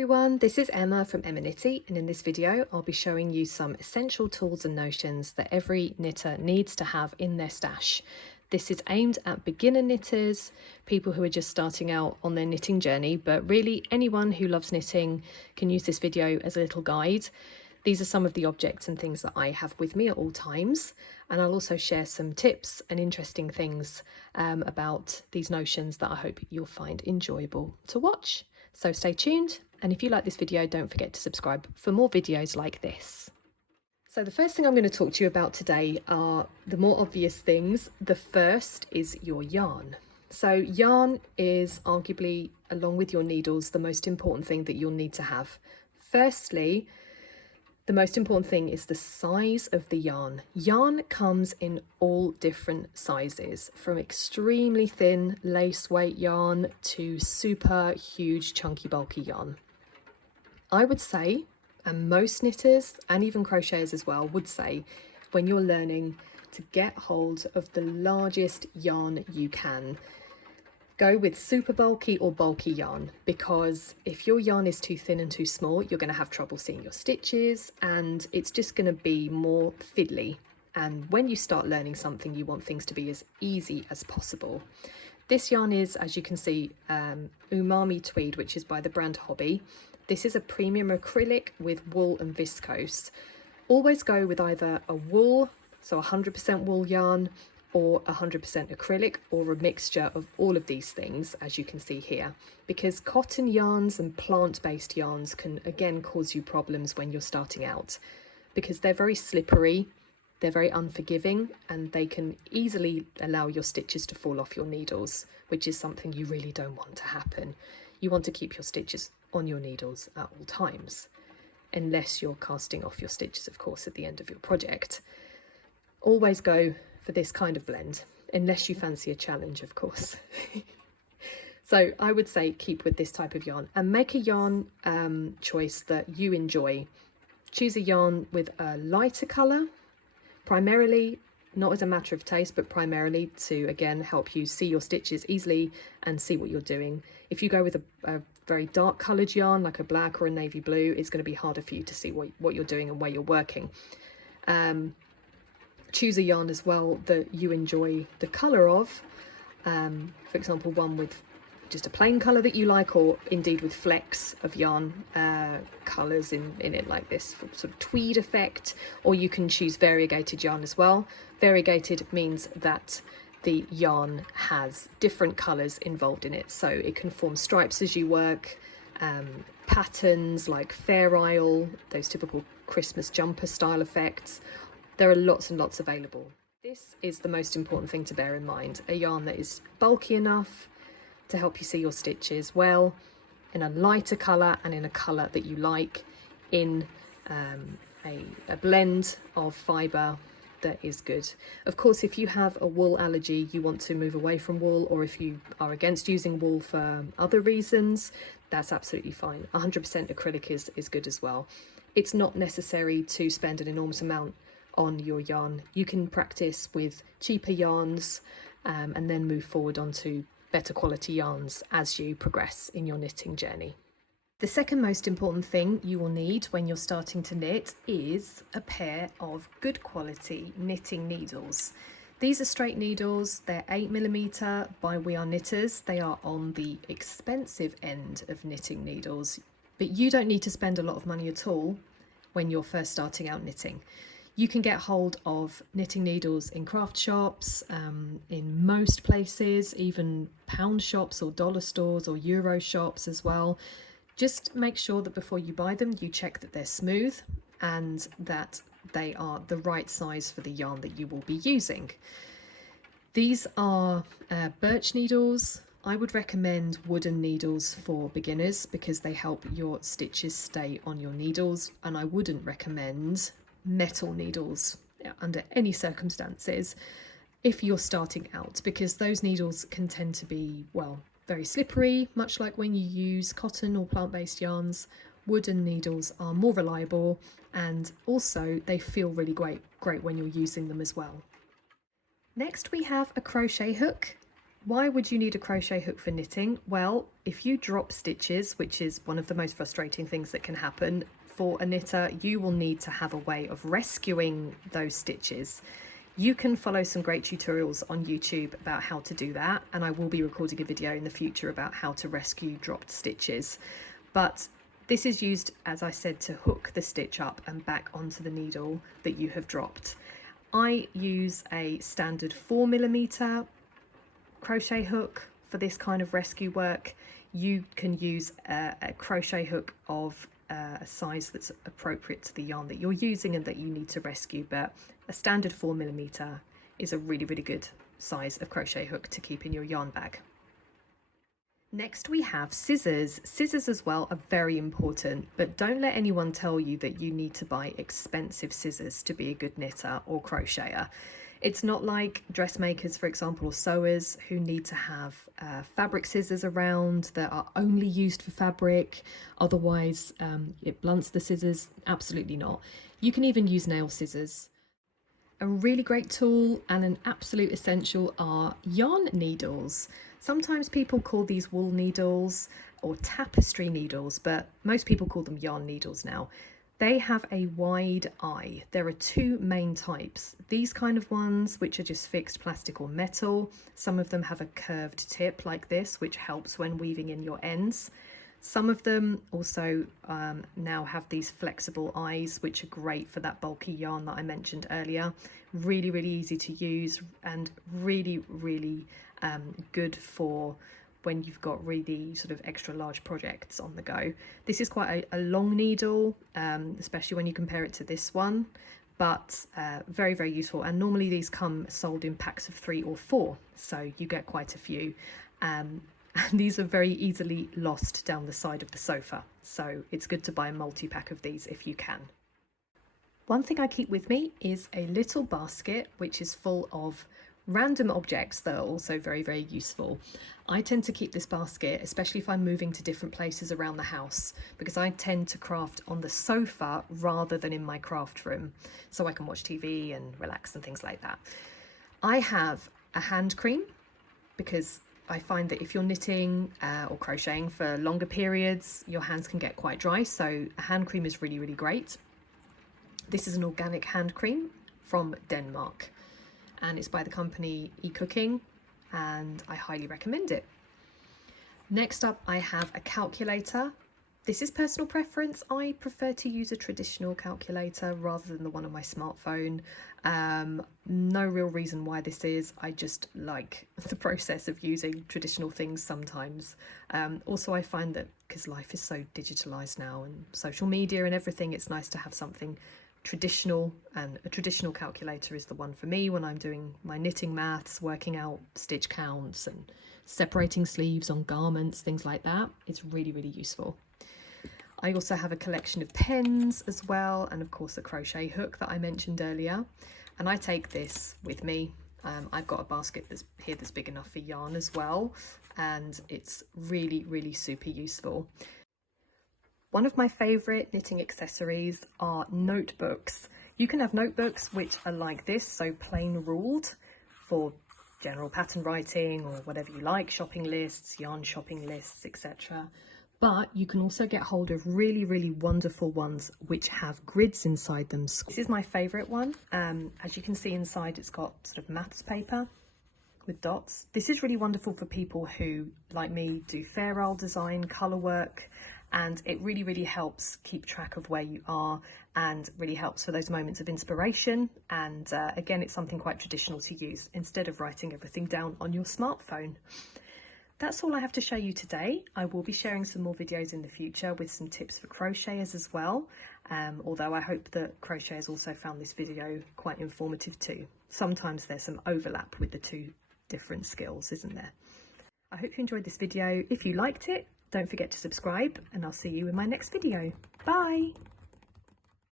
everyone, this is Emma from Emmaknitty, and in this video I'll be showing you some essential tools and notions that every knitter needs to have in their stash. This is aimed at beginner knitters, people who are just starting out on their knitting journey, but really anyone who loves knitting can use this video as a little guide. These are some of the objects and things that I have with me at all times, and I'll also share some tips and interesting things about these notions that I hope you'll find enjoyable to watch. So stay tuned, and if you like this video, don't forget to subscribe for more videos like this. So the first thing I'm going to talk to you about today are the more obvious things. The first is your yarn. So yarn is arguably, along with your needles, the most important thing that you'll need to have. Firstly, the most important thing is the size of the yarn. Yarn comes in all different sizes, from extremely thin lace weight yarn to super huge chunky bulky yarn. I would say, and most knitters and even crocheters as well would say, when you're learning, to get hold of the largest yarn you can. Go with super bulky or bulky yarn, because if your yarn is too thin and too small, you're going to have trouble seeing your stitches and it's just going to be more fiddly. And when you start learning something, you want things to be as easy as possible. This yarn is, as you can see, Umami Tweed, which is by the brand Hobby. This is a premium acrylic with wool and viscose. Always go with either a wool, so 100% wool yarn, or 100% acrylic, or a mixture of all of these things, as you can see here, because cotton yarns and plant-based yarns can again cause you problems when you're starting out, because they're very slippery, they're very unforgiving, and they can easily allow your stitches to fall off your needles, which is something you really don't want to happen. You want to keep your stitches on your needles at all times, unless you're casting off your stitches, of course, at the end of your project. Always go for this kind of blend, unless you fancy a challenge, of course. So I would say keep with this type of yarn and make a yarn choice that you enjoy. Choose a yarn with a lighter colour, primarily, not as a matter of taste, but primarily to again help you see your stitches easily and see what you're doing. If you go with a very dark coloured yarn like a black or a navy blue, it's going to be harder for you to see what you're doing and where you're working. Choose a yarn as well that you enjoy the colour of, for example, one with just a plain colour that you like, or indeed with flecks of yarn colours in it, like this sort of tweed effect, or you can choose variegated yarn as well. Variegated means that the yarn has different colours involved in it, so it can form stripes as you work, patterns like Fair Isle, those typical Christmas jumper style effects. There are lots and lots available. This is the most important thing to bear in mind. A yarn that is bulky enough to help you see your stitches well, in a lighter colour and in a colour that you like, in a blend of fibre that is good. Of course, if you have a wool allergy, you want to move away from wool, or if you are against using wool for other reasons, that's absolutely fine. 100% acrylic is good as well. It's not necessary to spend an enormous amount on your yarn. You can practice with cheaper yarns and then move forward onto better quality yarns as you progress in your knitting journey. The second most important thing you will need when you're starting to knit is a pair of good quality knitting needles. These are straight needles, they're 8mm by We Are Knitters. They are on the expensive end of knitting needles, but you don't need to spend a lot of money at all when you're first starting out knitting. You can get hold of knitting needles in craft shops, in most places, even pound shops or dollar stores or euro shops as well. Just make sure that before you buy them, you check that they're smooth and that they are the right size for the yarn that you will be using. These are birch needles. I would recommend wooden needles for beginners because they help your stitches stay on your needles, and I wouldn't recommend metal needles under any circumstances if you're starting out, because those needles can tend to be, well, very slippery, much like when you use cotton or plant-based yarns. Wooden needles are more reliable, and also they feel really great when you're using them as well. Next we have a crochet hook. Why would you need a crochet hook for knitting? Well, if you drop stitches, which is one of the most frustrating things that can happen for a knitter, you will need to have a way of rescuing those stitches. You can follow some great tutorials on YouTube about how to do that, and I will be recording a video in the future about how to rescue dropped stitches. But this is used, as I said, to hook the stitch up and back onto the needle that you have dropped. I use a standard 4mm crochet hook for this kind of rescue work. You can use a crochet hook of a size that's appropriate to the yarn that you're using and that you need to rescue, but a standard 4mm is a really good size of crochet hook to keep in your yarn bag. Next we have scissors. Scissors as well are very important, but don't let anyone tell you that you need to buy expensive scissors to be a good knitter or crocheter. It's not like dressmakers, for example, or sewers who need to have fabric scissors around that are only used for fabric, otherwise it blunts the scissors. Absolutely not. You can even use nail scissors. A really great tool and an absolute essential are yarn needles. Sometimes people call these wool needles or tapestry needles, but most people call them yarn needles now. They have a wide eye. There are two main types. These kind of ones, which are just fixed plastic or metal. Some of them have a curved tip like this, which helps when weaving in your ends. Some of them also now have these flexible eyes, which are great for that bulky yarn that I mentioned earlier. Really easy to use and really good for when you've got really sort of extra large projects on the go. This is quite a long needle, especially when you compare it to this one, but very useful. And normally these come sold in packs of 3 or 4, so you get quite a few. And these are very easily lost down the side of the sofa, so it's good to buy a multi-pack of these if you can. One thing I keep with me is a little basket which is full of random objects that are also very useful. I tend to keep this basket, especially if I'm moving to different places around the house, because I tend to craft on the sofa rather than in my craft room, so I can watch TV and relax and things like that. I have a hand cream because I find that if you're knitting or crocheting for longer periods, your hands can get quite dry, so a hand cream is really great. This is an organic hand cream from Denmark, and it's by the company eCooking, and I highly recommend it. Next up, I have a calculator. This is personal preference. I prefer to use a traditional calculator rather than the one on my smartphone. No real reason why this is. I just like the process of using traditional things sometimes. Also, I find that because life is so digitalized now and social media and everything, it's nice to have something traditional, and a traditional calculator is the one for me when I'm doing my knitting maths, working out stitch counts and separating sleeves on garments, things like that. It's really useful. I also have a collection of pens as well, and of course a crochet hook that I mentioned earlier, and I take this with me. I've got a basket that's big enough for yarn as well, and it's really super useful. One of my favourite knitting accessories are notebooks. You can have notebooks which are like this, so plain ruled, for general pattern writing or whatever you like, shopping lists, yarn shopping lists, etc. But you can also get hold of really wonderful ones which have grids inside them. This is my favourite one. As you can see inside, it's got sort of maths paper with dots. This is really wonderful for people who, like me, do fair isle design, colour work, and it really helps keep track of where you are and really helps for those moments of inspiration. And again, it's something quite traditional to use instead of writing everything down on your smartphone. That's all I have to show you today. I will be sharing some more videos in the future with some tips for crocheters as well, although I hope that crocheters also found this video quite informative too. Sometimes there's some overlap with the two different skills, isn't there? I hope you enjoyed this video. If you liked it, don't forget to subscribe, and I'll see you in my next video. Bye!